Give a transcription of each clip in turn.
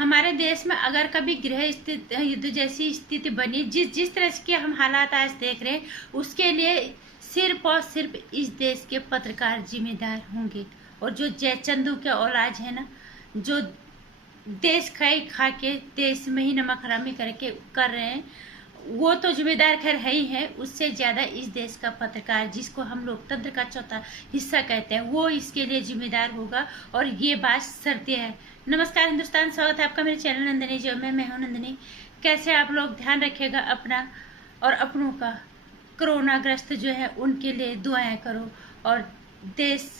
हमारे देश में अगर कभी गृह स्थिति युद्ध जैसी स्थिति बनी, जिस तरह के हम हालात आज देख रहे हैं, उसके लिए सिर्फ और सिर्फ इस देश के पत्रकार जिम्मेदार होंगे। और जो जयचंदू के औलाद है ना, जो देश खा के देश में ही नमक हरामी करके कर रहे हैं, वो तो जिम्मेदार खैर है ही है। उससे ज्यादा इस देश का पत्रकार, जिसको हम लोकतंत्र का चौथा हिस्सा कहते हैं, वो इसके लिए जिम्मेदार होगा। और ये बात सत्य है। नमस्कार हिंदुस्तान, स्वागत है आपका मेरे चैनल नंदिनी जो में। मैं हूं नंदिनी। कैसे आप लोग ध्यान रखिएगा अपना और अपनों का। कोरोना ग्रस्त जो है उनके लिए दुआएं करो। और देश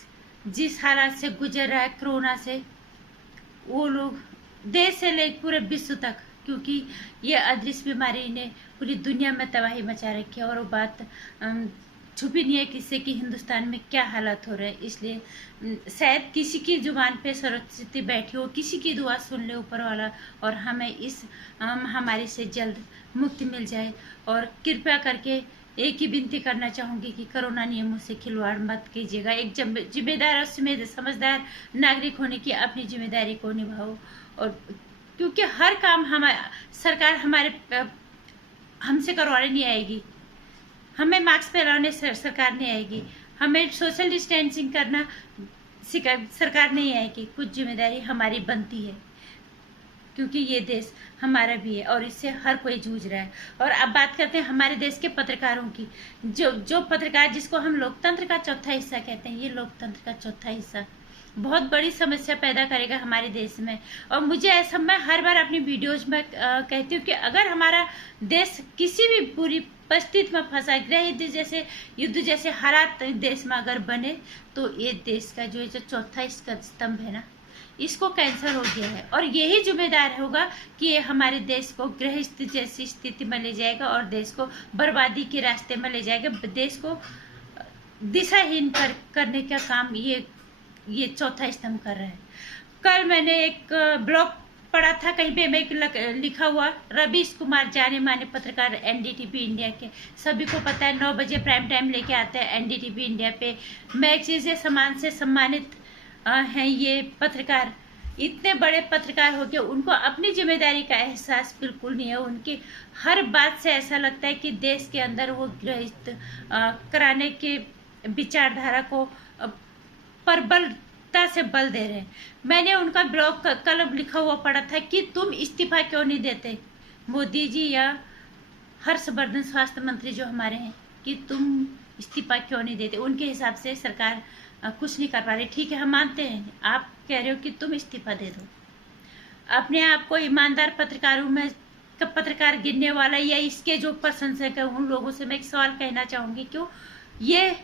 जिस हालात से गुजर रहा है कोरोना से, वो लोग देश से लेकर पूरे विश्व तक, क्योंकि ये अदृश्य बीमारी ने पूरी दुनिया में तबाही मचा रखी है। और वो बात छुपी नहीं है किससे कि हिंदुस्तान में क्या हालात हो रहे हैं। इसलिए शायद किसी की जुबान पे सरस्वती बैठी हो, किसी की दुआ सुन ले ऊपर वाला, और हमें इस महामारी से जल्द मुक्ति मिल जाए। और कृपया करके एक ही विनती करना चाहूंगी कि कोरोना नियमों से खिलवाड़ मत कीजिएगा। एक जिम्मेदार और समझदार नागरिक होने की अपनी जिम्मेदारी को निभाओ। और क्योंकि हर काम सरकार हमसे करवाने नहीं आएगी, हमें मास्क पहनाने सरकार नहीं आएगी, हमें सोशल डिस्टेंसिंग करना सरकार नहीं आएगी। कुछ जिम्मेदारी हमारी बनती है, क्योंकि ये देश हमारा भी है और इससे हर कोई जूझ रहा है। और अब बात करते हैं हमारे देश के पत्रकारों की। जो पत्रकार, जिसको हम लोकतंत्र का चौथा हिस्सा कहते हैं, ये लोकतंत्र का चौथा हिस्सा बहुत बड़ी समस्या पैदा करेगा हमारे देश में। और मुझे ऐसा, मैं हर बार अपनी वीडियोज में कहती हूँ कि अगर हमारा देश किसी भी बुरी परिस्थिति में फंसा, गृह युद्ध जैसे हालात देश में अगर बने, तो ये देश का जो चौथा इसका स्तंभ है ना, इसको कैंसर हो गया है। और यही जिम्मेदार होगा कि ये हमारे देश को गृह जैसी स्थिति में ले जाएगा और देश को बर्बादी के रास्ते में ले जाएगा। देश को दिशाहीन करने का काम ये चौथा स्तंभ कर रहा है। कल मैंने एक ब्लॉग पढ़ा था, कहीं पे मैं लिखा हुआ, रवीश कुमार जाने माने पत्रकार एनडीटीवी इंडिया के, सभी को पता है 9 बजे प्राइम टाइम लेके आते हैं एनडीटीवी इंडिया पे। मैगजीन सम्मान से सम्मानित हैं ये पत्रकार। इतने बड़े पत्रकार हो के उनको अपनी जिम्मेदारी का एहसास बिल्कुल नहीं है। उनकी हर बात से ऐसा लगता है कि देश के अंदर वो गृहस्थ कराने के विचारधारा को प्रबलता से बल दे रहे हैं। मैंने उनका ब्लॉग कल लिखा हुआ पढ़ा था कि तुम इस्तीफा क्यों नहीं देते मोदी जी या हर्षवर्धन स्वास्थ्य मंत्री जो हमारे हैं, कि तुम इस्तीफा क्यों नहीं देते। उनके हिसाब से सरकार कुछ नहीं कर पा रही। ठीक है, हम मानते हैं, आप कह रहे हो कि तुम इस्तीफा दे दो। अपने आप को ईमानदार पत्रकारों में पत्रकार गिनने वाला या इसके जो प्रशंसक है, उन लोगों से मैं एक सवाल कहना चाहूंगी, क्यों ये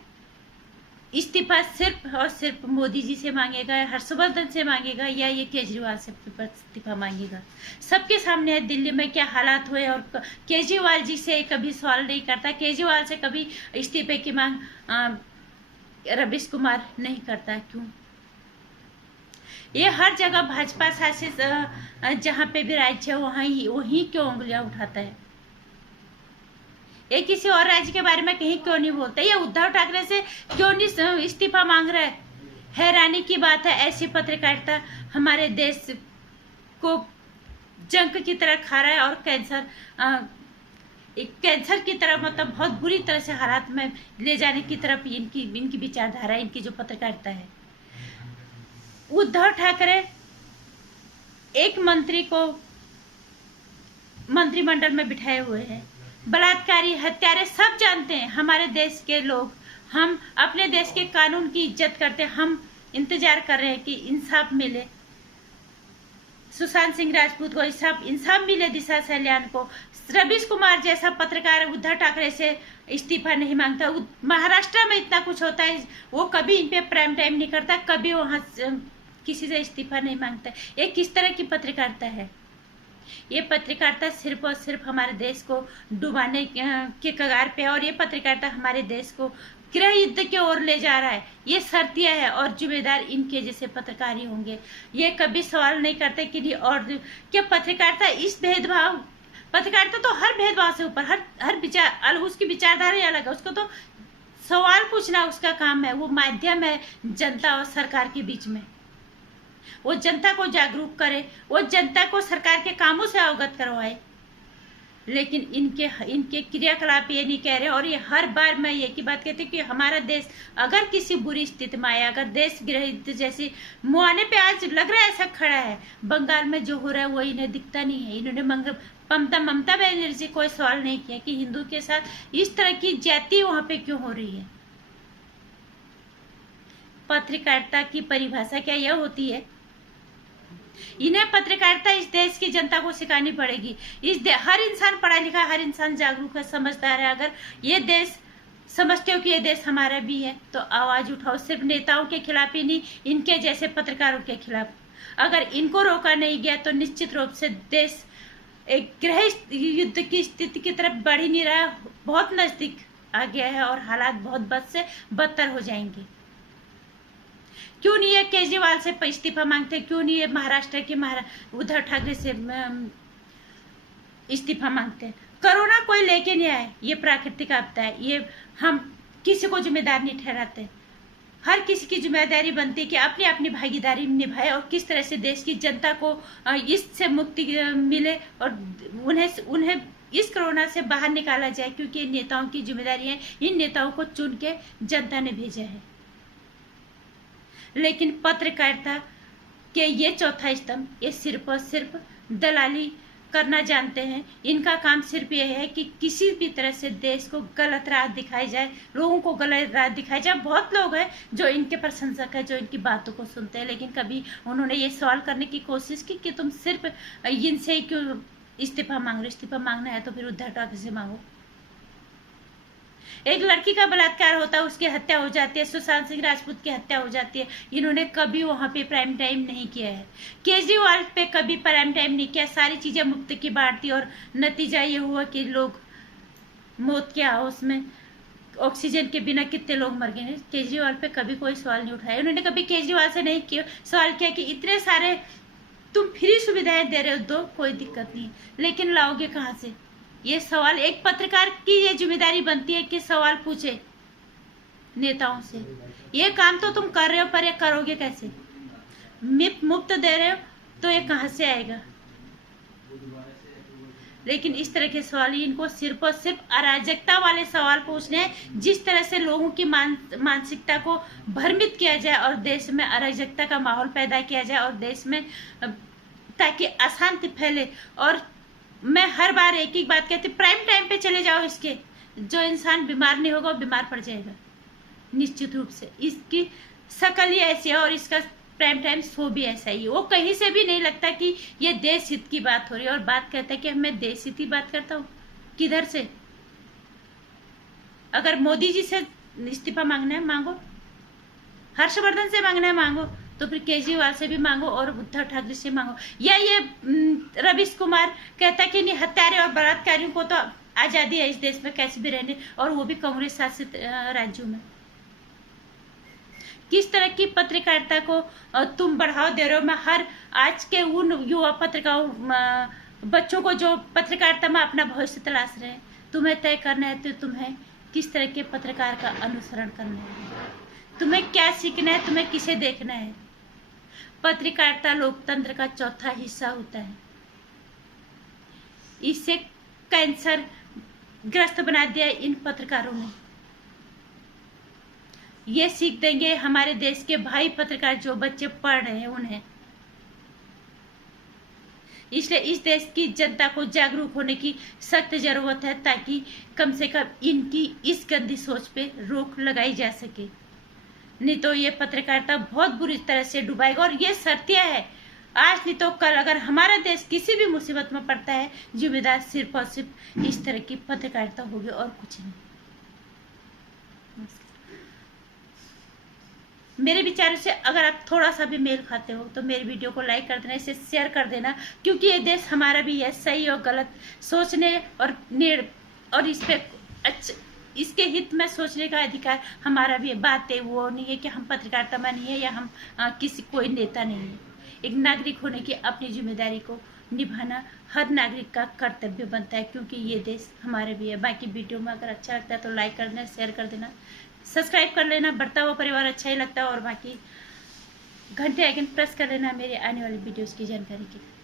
इस्तीफा सिर्फ और सिर्फ मोदी जी से मांगेगा, हर्षवर्धन से मांगेगा, या ये केजरीवाल से इस्तीफा मांगेगा। सबके सामने है दिल्ली में क्या हालात हुए, और केजरीवाल जी से कभी सवाल नहीं करता, केजरीवाल से कभी इस्तीफे की मांग रवीश कुमार नहीं करता। क्यों? ये हर जगह भाजपा शासित जहाँ पे भी राज्य है वहीं क्यों उंगलियां उठाता है? ये किसी और राज्य के बारे में कहीं क्यों नहीं बोलता? ये उद्धव ठाकरे से क्यों नहीं इस्तीफा मांग रहा है? हैरानी की बात है, ऐसी पत्रकारिता हमारे देश को जंक की तरह खा रहा है और कैंसर की तरह, मतलब बहुत बुरी तरह से हालात में ले जाने की तरफ इनकी विचारधारा, इनकी जो पत्रकारिता है। उद्धव ठाकरे एक मंत्री को मंत्रिमंडल में बिठाए हुए हैं, बलात्कारी, हत्यारे सब जानते हैं हमारे देश के लोग। हम अपने देश के कानून की इज्जत करते हैं, हम इंतजार कर रहे हैं कि इंसाफ मिले, सुशांत सिंह राजपूत को इंसाफ मिले, दिशा सल्यान को। रवीश कुमार जैसा पत्रकार उद्धव ठाकरे से इस्तीफा नहीं मांगता। महाराष्ट्र में इतना कुछ होता है, वो कभी इन पे प्राइम टाइम नहीं करता, कभी वहां किसी से इस्तीफा नहीं मांगता। ये किस तरह की पत्रकारिता है? ये पत्रकारिता सिर्फ और सिर्फ हमारे देश को डुबाने के कगार पे है। और ये पत्रकारिता हमारे देश को गृह युद्ध की ओर ले जा रहा है। ये शर्तिया है और जिम्मेदार इनके जैसे पत्रकार ही होंगे। ये कभी सवाल नहीं करते कि और क्या पत्रकारिता इस भेदभाव, पत्रकारिता तो हर भेदभाव से ऊपर, हर विचार, उसकी विचारधारा अलग है, उसको तो सवाल पूछना उसका काम है, वो माध्यम है जनता और सरकार के बीच में। वो जनता को जागरूक करे, वो जनता को सरकार के कामों से अवगत करवाए। लेकिन इनके क्रियाकलाप ये नहीं कह रहे। और ये हर बार मैं ये की बात कहती हूँ कि हमारा देश अगर किसी बुरी स्थिति में आया, अगर देश गृह युद्ध जैसी मुहाने पे आज लग रहा है ऐसा खड़ा है, बंगाल में जो हो रहा है वो इन्हें दिखता नहीं है। इन्होंने ममता बनर्जी कोई सवाल नहीं किया कि हिंदू के साथ इस तरह की ज्यादती वहां पे क्यों हो रही है। पत्रकारिता की परिभाषा क्या यह होती है? इन्हें पत्रकारिता इस देश की जनता को सिखानी पड़ेगी। हर इंसान पढ़ा लिखा, हर इंसान जागरूक है, समझदार है। अगर ये देश समझते हो कि ये देश हमारा भी है तो आवाज उठाओ, सिर्फ नेताओं के खिलाफ ही नहीं, इनके जैसे पत्रकारों के खिलाफ। अगर इनको रोका नहीं गया तो निश्चित रूप से देश एक गृह युद्ध की स्थिति की तरफ बढ़ ही नहीं रहा, बहुत नजदीक आ गया है और हालात बहुत बद से बदतर हो जाएंगे। क्यों नहीं ये केजरीवाल से इस्तीफा मांगते? क्यों नहीं ये महाराष्ट्र के उद्धव ठाकरे से इस्तीफा मांगते? कोरोना कोई लेके नहीं आए, ये प्राकृतिक आपदा है, ये हम किसी को जिम्मेदार नहीं ठहराते। हर किसी की जिम्मेदारी बनती है कि अपनी अपनी भागीदारी निभाए और किस तरह से देश की जनता को इससे मुक्ति मिले और उन्हें इस कोरोना से बाहर निकाला जाए, क्योंकि इन नेताओं की जिम्मेदारी है। इन नेताओं को चुन के जनता ने भेजा है। लेकिन पत्रकारिता के ये चौथा स्तंभ, ये सिर्फ और सिर्फ दलाली करना जानते हैं। इनका काम सिर्फ ये है कि किसी भी तरह से देश को गलत राह दिखाई जाए, लोगों को गलत राह दिखाई जाए। बहुत लोग हैं जो इनके प्रशंसक है, जो इनकी बातों को सुनते हैं, लेकिन कभी उन्होंने ये सवाल करने की कोशिश की कि तुम सिर्फ इनसे ही क्यों इस्तीफा मांग रहे? इस्तीफा मांगना है तो फिर उद्धव ठाकरे से मांगो। एक लड़की का बलात्कार होता है, उसकी हत्या हो जाती है, सुशांत सिंह राजपूत की हत्या हो जाती है, इन्होंने कभी वहां पे प्राइम टाइम नहीं किया है। केजरीवाल पे कभी प्राइम टाइम नहीं किया, सारी चीजें मुफ्त की बांटती और नतीजा ये हुआ कि लोग मौत के हाउस में ऑक्सीजन के बिना कितने लोग मर गए। केजरीवाल पे कभी कोई सवाल नहीं उठाया। उन्होंने कभी केजरीवाल से नहीं किया सवाल किया कि इतने सारे तुम फ्री सुविधाएं दे रहे हो, दो, कोई दिक्कत नहीं, लेकिन लाओगे कहाँ से? ये सवाल एक पत्रकार की ये जिम्मेदारी बनती है कि सवाल पूछे नेताओं से। ये काम तो तुम कर रहे हो, पर ये करोगे कैसे? मुफ्त दे रहे हो तो ये कहां से आएगा? लेकिन इस तरह के सवाल इनको सिर्फ और सिर्फ अराजकता वाले सवाल पूछने हैं, जिस तरह से लोगों की मानसिकता को भ्रमित किया जाए और देश में अराजकता का माहौल पैदा किया जाए और देश में ताकि अशांति फैले। और मैं हर बार एक ही बात कहती, प्राइम टाइम पे चले जाओ इसके, जो इंसान बीमार नहीं होगा वो बीमार पड़ जाएगा निश्चित रूप से। इसकी शक्ल ही ऐसी है और इसका प्राइम टाइम शो भी ऐसा ही है। वो कहीं से भी नहीं लगता कि ये देश हित की बात हो रही है और बात कहता है कि मैं देश हित की बात करता हूँ। किधर से? अगर मोदी जी से इस्तीफा मांगना है मांगो, हर्षवर्धन से मांगना है मांगो, तो फिर केजरीवाल से भी मांगो और उद्धव ठाकरे से मांगो। या ये रवीश कुमार कहता कि नहीं, हत्यारे और बलात्कारियों को तो आजादी है इस देश में कैसे भी रहने, और वो भी कांग्रेस शासित राज्यों में। किस तरह की पत्रकारिता को तुम बढ़ावा दे रहे हो? मैं हर आज के उन युवा पत्रकारों बच्चों को जो पत्रकारिता में अपना भविष्य तलाश रहे हैं, तुम्हें तय करना है तो तुम्हें किस तरह के पत्रकार का अनुसरण करना है, तुम्हें क्या सीखना है, तुम्हें किसे देखना है। पत्रकारिता लोकतंत्र का चौथा हिस्सा होता है। इसे कैंसर ग्रस्त बना दिया इन पत्रकारों ने। ये सीख देंगे हमारे देश के भाई पत्रकार जो बच्चे पढ़ रहे हैं उन्हें। इसलिए इस देश की जनता को जागरूक होने की सख्त जरूरत है, ताकि कम से कम इनकी इस गंदी सोच पे रोक लगाई जा सके। नहीं तो ये पत्रकारिता बहुत बुरी तरह से डुबाएगा। और ये सत्य है, आज नहीं तो कल अगर हमारा देश किसी भी मुसीबत में पड़ता है, जिम्मेदार सिर्फ और सिर्फ इस तरह की पत्रकारिता होगी और कुछ नहीं। मेरे विचारों से अगर आप थोड़ा सा भी मेल खाते हो तो मेरी वीडियो को लाइक कर देना, इसे शेयर कर देना, क्योंकि ये देश हमारा भी है। सही और गलत सोचने और इस पे इसके हित में सोचने का अधिकार हमारा भी है। बात है वो नहीं है कि हम पत्रकारिता में नहीं है या हम किसी कोई नेता नहीं है। एक नागरिक होने की अपनी जिम्मेदारी को निभाना हर नागरिक का कर्तव्य बनता है, क्योंकि ये देश हमारे भी है। बाकी वीडियो में अगर अच्छा लगता है तो लाइक कर देना, शेयर कर देना, सब्सक्राइब कर लेना। बढ़ता हुआ परिवार अच्छा ही लगता है। और बाकी घंटे आइकन प्रेस कर लेना मेरे आने वाली वीडियोस की जानकारी के लिए।